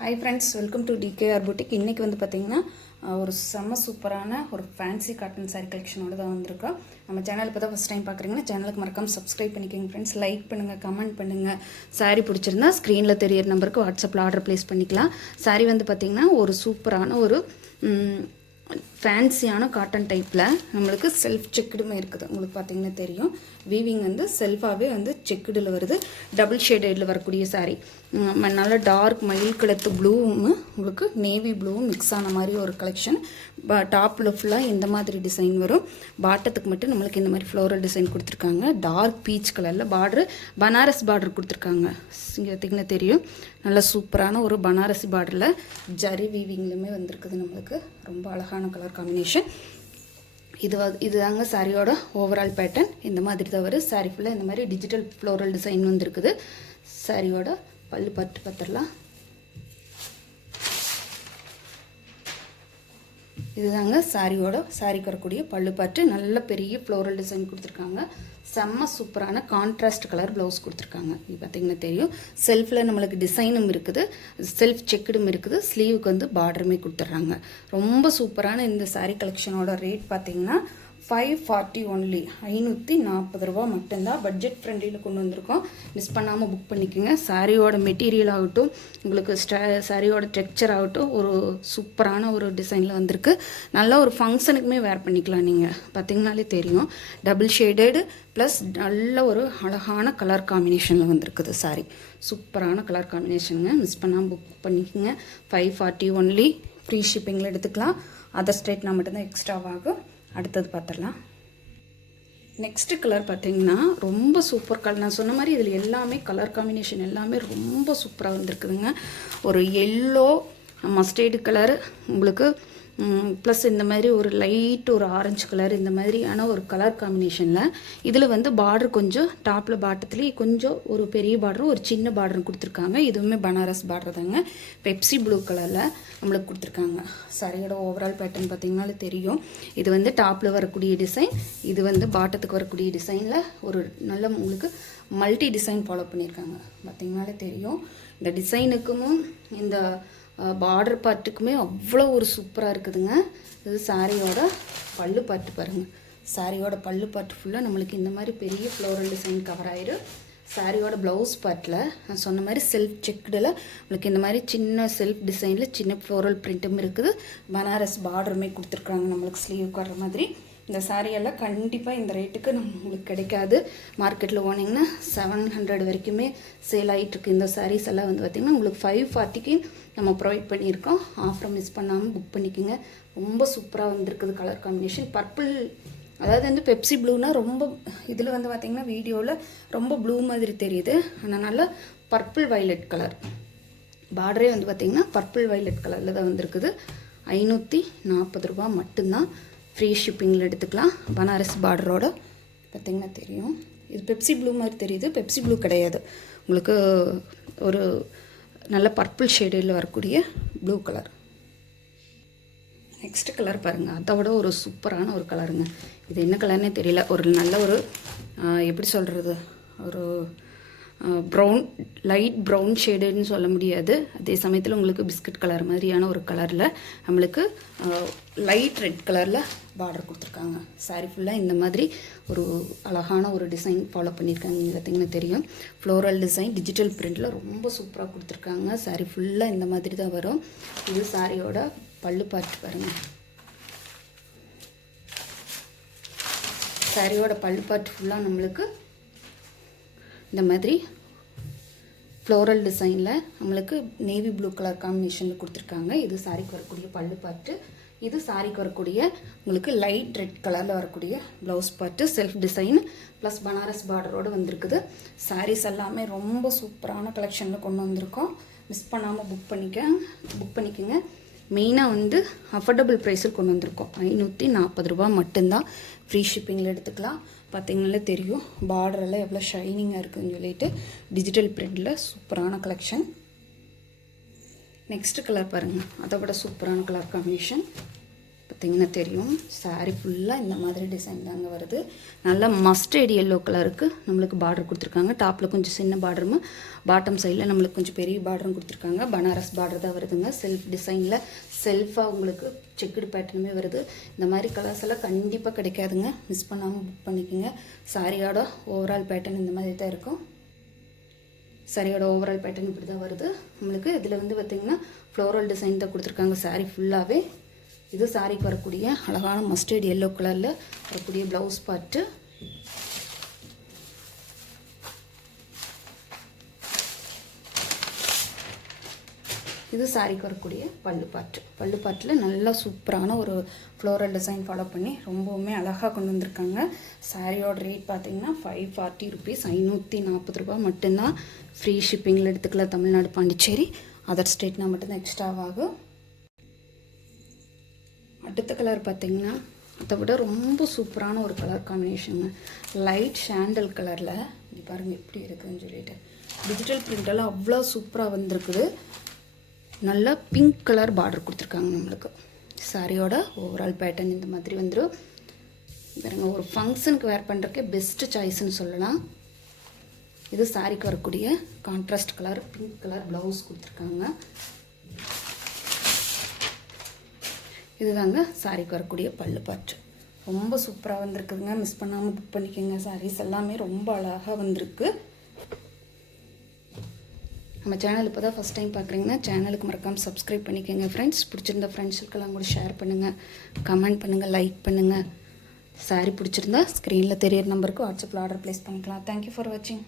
Hi friends, welcome to TKR boutique. இன்றைக்கி வந்து பார்த்திங்கன்னா ஒரு செம்ம சூப்பரான ஒரு ஃபேன்சி காட்டன் சாரீ கலெக்ஷனோடு தான் வந்திருக்கோம். நம்ம சேனல் இப்போ தான் ஃபஸ்ட் டைம் பார்க்குறீங்கன்னா சேனலுக்கு மறக்காமல் சப்ஸ்கிரைப் பண்ணிக்கோங்க ஃப்ரெண்ட்ஸ். லைக் பண்ணுங்கள், கமெண்ட் பண்ணுங்கள். சாரீ பிடிச்சிருந்தா ஸ்க்ரீனில் தெரியிற நம்பருக்கு வாட்ஸ்அப்பில் ஆர்டர் ப்ளேஸ் பண்ணிக்கலாம். சாரீ வந்து பார்த்திங்கன்னா ஒரு சூப்பரான ஒரு ஃபேன்சியான காட்டன் டைப்பில் நம்மளுக்கு செல்ஃப் செக்குடுமே இருக்குது. உங்களுக்கு பார்த்திங்கன்னா தெரியும், வீவிங் வந்து செல்ஃபாகவே வந்து செக்குடில் வருது. டபுள் ஷேடடில் வரக்கூடிய சாரீ, நல்ல டார்க் மயில் கலத்து ப்ளூவும் உங்களுக்கு நேவி ப்ளூவும் மிக்ஸ் ஆன மாதிரி ஒரு கலெக்ஷன். டாப்பில் ஃபுல்லாக இந்த மாதிரி டிசைன் வரும். பாட்டத்துக்கு மட்டும் நம்மளுக்கு இந்த மாதிரி ஃப்ளோரல் டிசைன் கொடுத்துருக்காங்க. டார்க் பீச் கலரில் பார்டரு, பனாரஸ் பார்டர் கொடுத்துருக்காங்க. இங்கே பார்த்திங்கன்னா தெரியும், நல்ல சூப்பரான ஒரு பனாரசி பார்டரில் ஜரி வீவிங்லுமே வந்திருக்குது. நம்மளுக்கு ரொம்ப அழகான கலர் காம்பினேஷன். இதுதாங்க சாரியோட ஓவரால் பேட்டர்ன். இந்த மாதிரி தான் வரும். சாரி ஃபுல்லாக இந்த மாதிரி டிஜிட்டல் ஃப்ளோரல் டிசைன் வந்துருக்குது. சாரியோட பல்லு பட்டு பார்த்துடலாம். இதுதாங்க சாரிக்கு வரக்கூடிய பல்லு பாட்டு. நல்ல பெரிய ஃப்ளோரல் டிசைன் கொடுத்துருக்காங்க. செம்ம சூப்பரான கான்ட்ராஸ்ட் கலர் ப்ளவுஸ் கொடுத்துருக்காங்க. இது பார்த்திங்கன்னா தெரியும், செல்ஃபில் நம்மளுக்கு டிசைனும் இருக்குது, செல்ஃப் செக்குடும் இருக்குது. ஸ்லீவுக்கு வந்து பார்டருமே கொடுத்துட்றாங்க. ரொம்ப சூப்பரான இந்த சாரீ கலெக்ஷனோட ரேட் பார்த்திங்கன்னா 540 ஒன்லி, 540 ரூபா மட்டும்தான். பட்ஜெட் ஃப்ரெண்ட்லியில் கொண்டு வந்திருக்கோம். மிஸ் பண்ணாமல் புக் பண்ணிக்கோங்க. சாரியோட மெட்டீரியல் ஆகட்டும், உங்களுக்கு சாரியோட டெக்ஸ்சர் ஆகட்டும், ஒரு சூப்பரான ஒரு டிசைனில் வந்திருக்கு. நல்ல ஒரு ஃபங்க்ஷனுக்குமே வேர் பண்ணிக்கலாம். நீங்கள் பார்த்திங்கனாலே தெரியும், டபுள் ஷேடடு ப்ளஸ் நல்ல ஒரு அழகான கலர் காம்பினேஷனில் வந்திருக்குது. சாரி சூப்பரான கலர் காம்பினேஷனுங்க. மிஸ் பண்ணாமல் புக் பண்ணிக்கோங்க. 540 ஒன்லி. ஃப்ரீ ஷிப்பிங்கில் எடுத்துக்கலாம். அதர் ஸ்டேட்னா மட்டும்தான் எக்ஸ்ட்ராவாகும். அடுத்தது பார்த்துடலாம். நெக்ஸ்ட் கலர் பார்த்தீங்கன்னா ரொம்ப சூப்பர் கலர். நான் சொன்ன மாதிரி இதில் எல்லாமே கலர் காம்பினேஷன் எல்லாமே ரொம்ப சூப்பராக வந்திருக்குதுங்க. ஒரு எல்லோ மஸ்டர்டு கலர் உங்களுக்கு ப்ளஸ் இந்த மாதிரி ஒரு லைட் ஒரு ஆரஞ்சு கலர், இந்த மாதிரியான ஒரு கலர் காம்பினேஷனில் இதில் வந்து பார்டர் கொஞ்சம் டாப்பில் பாட்டத்துலேயே கொஞ்சம் ஒரு பெரிய பார்டரும் ஒரு சின்ன பார்டரும் கொடுத்துருக்காங்க. இதுவுமே பனாரஸ் பார்டர் தாங்க. பெப்சி ப்ளூ கலரில் நம்மளுக்கு கொடுத்துருக்காங்க. சாரியோட ஓவரால் பேட்டர்ன் பார்த்திங்கனாலே தெரியும். இது வந்து டாப்பில் வரக்கூடிய டிசைன், இது வந்து பாட்டத்துக்கு வரக்கூடிய டிசைனில் ஒரு நல்ல உங்களுக்கு மல்டி டிசைன் ஃபாலோ பண்ணியிருக்காங்க. பார்த்திங்கனாலே தெரியும், இந்த டிசைனுக்கும் இந்த பார்டர் பார்ட்டுக்குமே அவ்வளோ ஒரு சூப்பராக இருக்குதுங்க. இது சாரியோட பல்லு பார்ட்டு பாருங்கள். சாரியோட பல்லு பார்ட்டு ஃபுல்லாக நம்மளுக்கு இந்த மாதிரி பெரிய ஃப்ளோரல் டிசைன் கவர் ஆயிடும். சாரியோட ப்ளவுஸ் பார்ட்டில் நான் சொன்ன மாதிரி செல்ஃப் செக்குடில் உங்களுக்கு இந்த மாதிரி சின்ன செல்ஃப் டிசைனில் சின்ன ஃப்ளோரல் பிரிண்ட்டும் இருக்குது. பனாரஸ் பார்டருமே கொடுத்துருக்குறாங்க நம்மளுக்கு ஸ்லீவுக்கு வர்ற மாதிரி. இந்த சாரியெல்லாம் கண்டிப்பாக இந்த ரேட்டுக்கு நம்மளுக்கு கிடைக்காது. மார்க்கெட்டில் போனீங்கன்னா 700 வரைக்குமே சேல் ஆகிட்டுருக்கு. இந்த சாரீஸ் எல்லாம் வந்து பார்த்திங்கன்னா உங்களுக்கு 540க்கு நம்ம ப்ரொவைட் பண்ணியிருக்கோம். ஆஃபரை மிஸ் பண்ணாமல் புக் பண்ணிக்கோங்க. ரொம்ப சூப்பராக வந்திருக்குது கலர் காம்பினேஷன். பர்பிள், அதாவது வந்து பெப்சி ப்ளூனா ரொம்ப இதில் வந்து பார்த்திங்கன்னா வீடியோவில் ரொம்ப ப்ளூ மாதிரி தெரியுது. ஆனால் நல்லா பர்பிள் வைலட் கலர். பார்டரே வந்து பார்த்திங்கன்னா பர்பிள் வைலட் கலரில் தான் வந்திருக்குது. 540 ரூபா மட்டும்தான். ஃப்ரீ ஷிப்பிங்கில் எடுத்துக்கலாம். பனாரஸ் பார்டரோட பார்த்திங்கன்னா தெரியும், இது பெப்சி ப்ளூ மாதிரி தெரியுது. பெப்சி ப்ளூ கிடையாது, உங்களுக்கு ஒரு நல்ல பர்பிள் ஷேடில் வரக்கூடிய ப்ளூ கலர். நெக்ஸ்ட் கலர் பாருங்கள், அதோட ஒரு சூப்பரான ஒரு கலருங்க. இது என்ன கலர்னே தெரியல. ஒரு நல்ல ஒரு எப்படி சொல்கிறது, ஒரு ப்ரௌன், லைட் ப்ரௌன் ஷேடுன்னு சொல்ல முடியாது. அதே சமயத்தில் உங்களுக்கு பிஸ்கட் கலர் மாதிரியான ஒரு கலரில் நம்மளுக்கு லைட் ரெட் கலரில் பார்டர் கொடுத்துருக்காங்க. சாரி ஃபுல்லாக இந்த மாதிரி ஒரு அழகான ஒரு டிசைன் ஃபாலோ பண்ணியிருக்காங்க. நீங்கள் பார்த்திங்கன்னா தெரியும், ஃப்ளோரல் டிசைன் டிஜிட்டல் பிரிண்டில் ரொம்ப சூப்பராக கொடுத்துருக்காங்க. சாரி ஃபுல்லாக இந்த மாதிரி தான் வரும். இது சாரியோட பல்லு பார்த்து பாருங்கள். சாரியோட பல்லு பார்த்து ஃபுல்லாக நம்மளுக்கு இந்த மாதிரி ஃப்ளோரல் டிசைனில் நம்மளுக்கு நேவி ப்ளூ கலர் காம்பினேஷனில் கொடுத்துருக்காங்க. இது சாரிக்கு வரக்கூடிய பல்லு பார்ட்டு. இது சாரிக்கு வரக்கூடிய உங்களுக்கு லைட் ரெட் கலரில் வரக்கூடிய blouse part. Self design plus Banaras பார்டரோடு வந்திருக்குது. சாரீஸ் எல்லாமே ரொம்ப சூப்பரான கலெக்ஷனில் கொண்டு வந்திருக்கோம். மிஸ் பண்ணாமல் புக் பண்ணிக்கோங்க. மெயினாக வந்து அஃபோர்டபுள் ப்ரைஸில் கொண்டு வந்திருக்கோம். 540 ரூபா மட்டும்தான். ஃப்ரீ ஷிப்பிங்கில் எடுத்துக்கலாம். பார்த்திங்கனாலே தெரியும், பார்டரெல்லாம் எவ்வளோ ஷைனிங்காக இருக்குதுன்னு சொல்லிட்டு டிஜிட்டல் பிரிண்டில் சூப்பரான கலெக்ஷன். நெக்ஸ்ட் கலர் பாருங்கள், அதை விட சூப்பரான கலர் காம்பினேஷன். பார்த்திங்கன்னா தெரியும். சாரீ ஃபுல்லாக இந்த மாதிரி டிசைன் தாங்க வருது. நல்லா மஸ்டர்ட் எல்லோ கலருக்கு நம்மளுக்கு பார்டர் கொடுத்துருக்காங்க. டாப்பில் கொஞ்சம் சின்ன பார்டரும், பாட்டம் சைடில் நம்மளுக்கு கொஞ்சம் பெரிய பார்டரும் கொடுத்துருக்காங்க. பனாரஸ் பார்டர் தான் வருதுங்க. செல்ஃப் டிசைனில் செல்ஃபாக உங்களுக்கு செக்குடு பேட்டர்னுமே வருது. இந்த மாதிரி கலர்ஸ் எல்லாம் கண்டிப்பாக கிடைக்காதுங்க. மிஸ் பண்ணாமல் புக் பண்ணிக்கோங்க. சாரியோட ஓவரால் பேட்டர்ன் இந்த மாதிரி தான் இருக்கும். சாரியோட ஓவரால் பேட்டர்ன் இப்படி தான் வருது நம்மளுக்கு. இதில் வந்து பார்த்திங்கன்னா ஃப்ளோரல் டிசைன் தான் கொடுத்துருக்காங்க சாரீ ஃபுல்லாகவே. இது சாரிக்கு வரக்கூடிய அழகான மஸ்டர்ட் எல்லோ கலரில் வரக்கூடிய ப்ளவுஸ் பார்ட்டு. இது சாரிக்கு வரக்கூடிய பல்லு பாட்டில் நல்லா சூப்பரான ஒரு ஃப்ளோரல் டிசைன் ஃபாலோ பண்ணி ரொம்பவுமே அழகாக கொண்டு வந்திருக்காங்க. சாரியோட ரேட் பார்த்திங்கன்னா 540 ருபீஸ், 540 ரூபா மட்டும்தான். ஃப்ரீ ஷிப்பிங்கில் எடுத்துக்கலாம். தமிழ்நாடு, பாண்டிச்சேரி, அதர் ஸ்டேட்னா மட்டும்தான் எக்ஸ்ட்ராவாகும். அடுத்த கலர் பார்த்திங்கன்னா அதை விட ரொம்ப சூப்பரான ஒரு கலர் காம்பினேஷனுங்க. லைட் சாண்டல் கலரில் இது பாருங்கள் எப்படி இருக்குதுன்னு சொல்லிட்டு. டிஜிட்டல் பிரிண்டெல்லாம் அவ்வளோ சூப்பராக வந்திருக்குது. நல்லா பிங்க் கலர் பார்டர் கொடுத்துருக்காங்க நம்மளுக்கு. சாரியோட ஓவரால் பேட்டர்ன் இந்த மாதிரி வந்துடும். பாருங்க, ஒரு ஃபங்க்ஷனுக்கு வேர் பண்ணுறதுக்கே பெஸ்ட்டு சாய்ஸ்ன்னு சொல்லலாம். இது சாரிக்கு வரக்கூடிய contrast colour pink colour blouse கொடுத்துருக்காங்க. இதுதாங்க சாரிக்கு வரக்கூடிய பல்லு பாட்டு. ரொம்ப சூப்பராக வந்திருக்குதுங்க. மிஸ் பண்ணாமல் புக் பண்ணிக்கோங்க. சாரீஸ் எல்லாமே ரொம்ப அழகாக வந்திருக்கு. நம்ம சேனல் இப்போ தான் ஃபஸ்ட் டைம் பார்க்குறீங்கன்னா சேனலுக்கு மறக்காமல் சப்ஸ்கிரைப் பண்ணிக்கோங்க ஃப்ரெண்ட்ஸ். பிடிச்சிருந்த ஃப்ரெண்ட்ஸுக்கெல்லாம் கூட ஷேர் பண்ணுங்கள், கமெண்ட் பண்ணுங்கள், லைக் பண்ணுங்கள். சாரீ பிடிச்சிருந்தா ஸ்க்ரீனில் தெரியிற நம்பருக்கு வாட்ஸ்அப்பில் ஆர்டர் ப்ளேஸ் பண்ணிக்கலாம். தேங்க்யூ ஃபார் வாட்சிங்.